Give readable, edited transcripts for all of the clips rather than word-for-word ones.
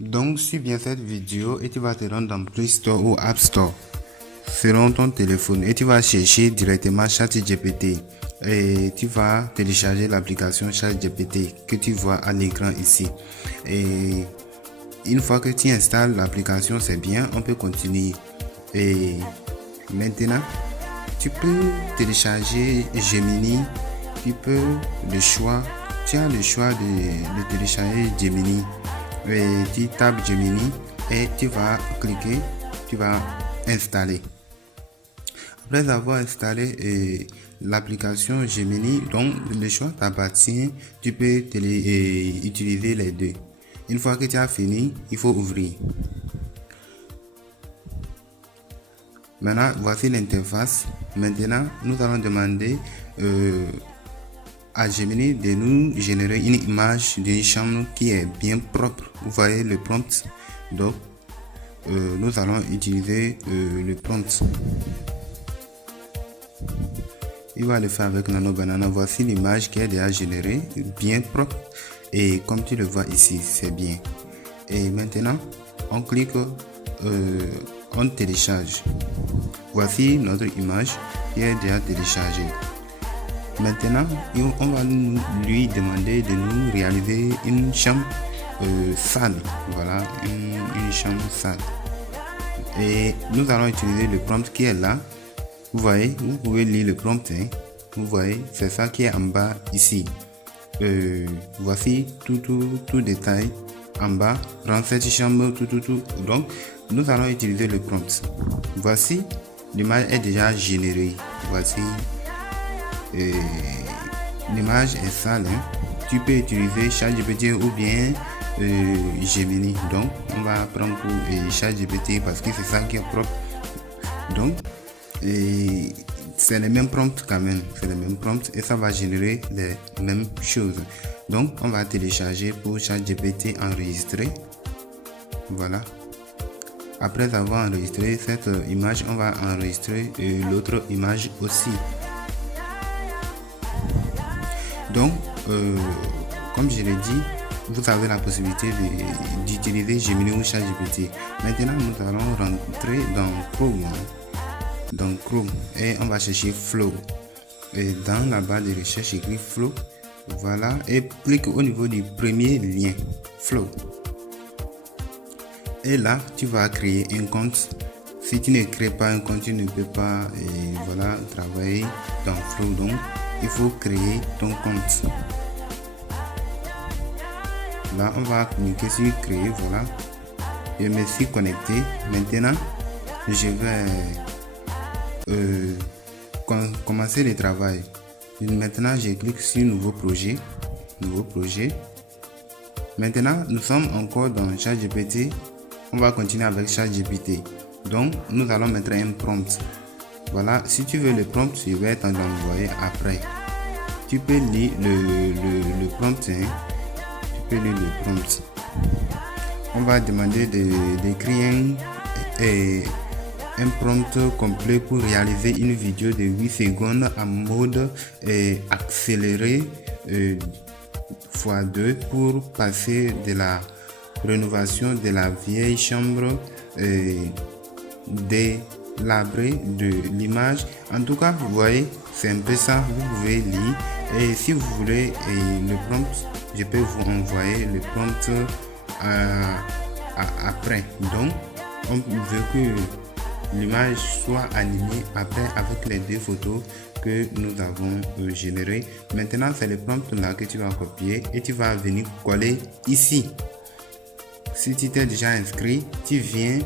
Donc, suis bien cette vidéo et tu vas te rendre dans Play Store ou App Store selon ton téléphone et tu vas chercher directement ChatGPT et tu vas télécharger l'application ChatGPT que tu vois à l'écran ici. Et une fois que tu installes l'application, c'est bien, on peut continuer. Et maintenant, tu peux télécharger Gemini, tu as le choix de télécharger Gemini. Et tu tapes Gemini et tu vas cliquer, tu vas installer. Après avoir installé l'application Gemini, donc le choix t'appartient, tu peux utiliser les deux. Une fois que tu as fini, il faut ouvrir. Maintenant, voici l'interface. Maintenant, nous allons demander à Gemini de nous générer une image d'une chambre qui est bien propre. Vous voyez le prompt. Donc, nous allons utiliser le prompt. Il va le faire avec Nano Banana. Voici l'image qui est déjà générée, bien propre. Et comme tu le vois ici, c'est bien. Et maintenant, on clique, on télécharge. Voici notre image qui est déjà téléchargée. Maintenant, on va lui demander de nous réaliser une chambre sale. Voilà, une chambre sale. Et nous allons utiliser le prompt qui est là. Vous voyez, vous pouvez lire le prompt. Hein. Vous voyez, c'est ça qui est en bas ici. Voici tout détail en bas. Rends cette chambre, tout. Donc, nous allons utiliser le prompt. Voici, l'image est déjà générée. Voici. L'image est sale, hein. Tu peux utiliser ChatGPT ou bien Gemini. Donc on va prendre pour ChatGPT parce que c'est ça qui est propre. Donc c'est le même prompt quand même, c'est le même prompt et ça va générer les mêmes choses. Donc on va télécharger pour ChatGPT enregistrer. Voilà. Après avoir enregistré cette image, on va enregistrer l'autre image aussi. Donc, comme je l'ai dit, vous avez la possibilité d'utiliser Gemini ou ChatGPT. Maintenant, nous allons rentrer dans Chrome et on va chercher Flow. Et dans la barre de recherche, écrit Flow. Voilà, et clique au niveau du premier lien, Flow. Et là, tu vas créer un compte. Si tu ne crées pas un compte, tu ne peux pas voilà, travailler dans Flow. Donc, il faut créer ton compte. Là, on va cliquer sur créer. Voilà. Je me suis connecté. Maintenant, je vais commencer le travail. Maintenant, je clique sur nouveau projet. Maintenant, nous sommes encore dans ChatGPT. On va continuer avec ChatGPT. Donc, nous allons mettre un prompt. Voilà, si tu veux le prompt, je vais t'en envoyer après. Tu peux lire le prompt. Hein? Tu peux lire le prompt. On va demander d'écrire un prompt complet pour réaliser une vidéo de 8 secondes en mode accéléré x2 pour passer de la rénovation de la vieille chambre délabrée de l'image. En tout cas, vous voyez, c'est un peu ça. Vous pouvez lire et si vous voulez le prompt, je peux vous envoyer le prompt après. Donc, on veut que l'image soit animée après avec les deux photos que nous avons générées. Maintenant, c'est le prompt là que tu vas copier et tu vas venir coller ici. Si tu t'es déjà inscrit, tu viens,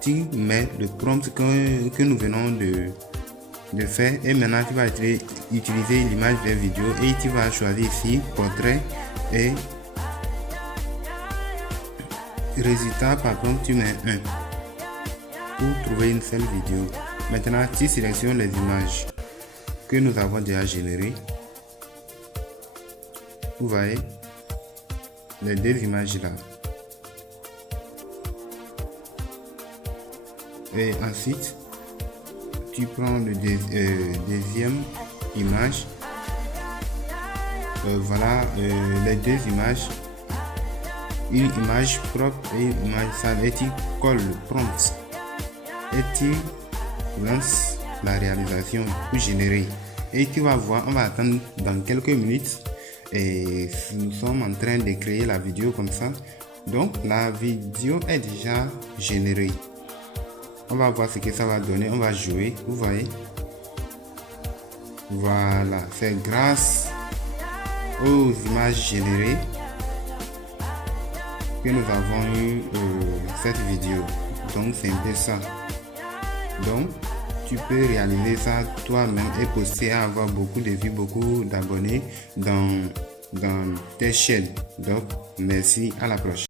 tu mets le prompt que nous venons de faire et maintenant tu vas utiliser l'image de vidéo et tu vas choisir ici portrait et résultat. Par contre, tu mets 1 pour trouver une seule vidéo. Maintenant, tu sélectionnes les images que nous avons déjà générées. Vous voyez les deux images là. Et ensuite, tu prends le deuxième image. Voilà les deux images. une image propre et une image sale, et tu colles le prompt et tu lances la réalisation pour générer. Et tu vas voir, on va attendre dans quelques minutes et nous sommes en train de créer la vidéo comme ça. Donc la vidéo est déjà générée. On va voir ce que ça va donner. On va jouer, vous voyez. Voilà, c'est grâce aux images générées que nous avons eu cette vidéo. Donc c'est un peu ça. Donc tu peux réaliser ça toi-même et poster à avoir beaucoup de vues, beaucoup d'abonnés dans tes chaînes. Donc merci, à la prochaine.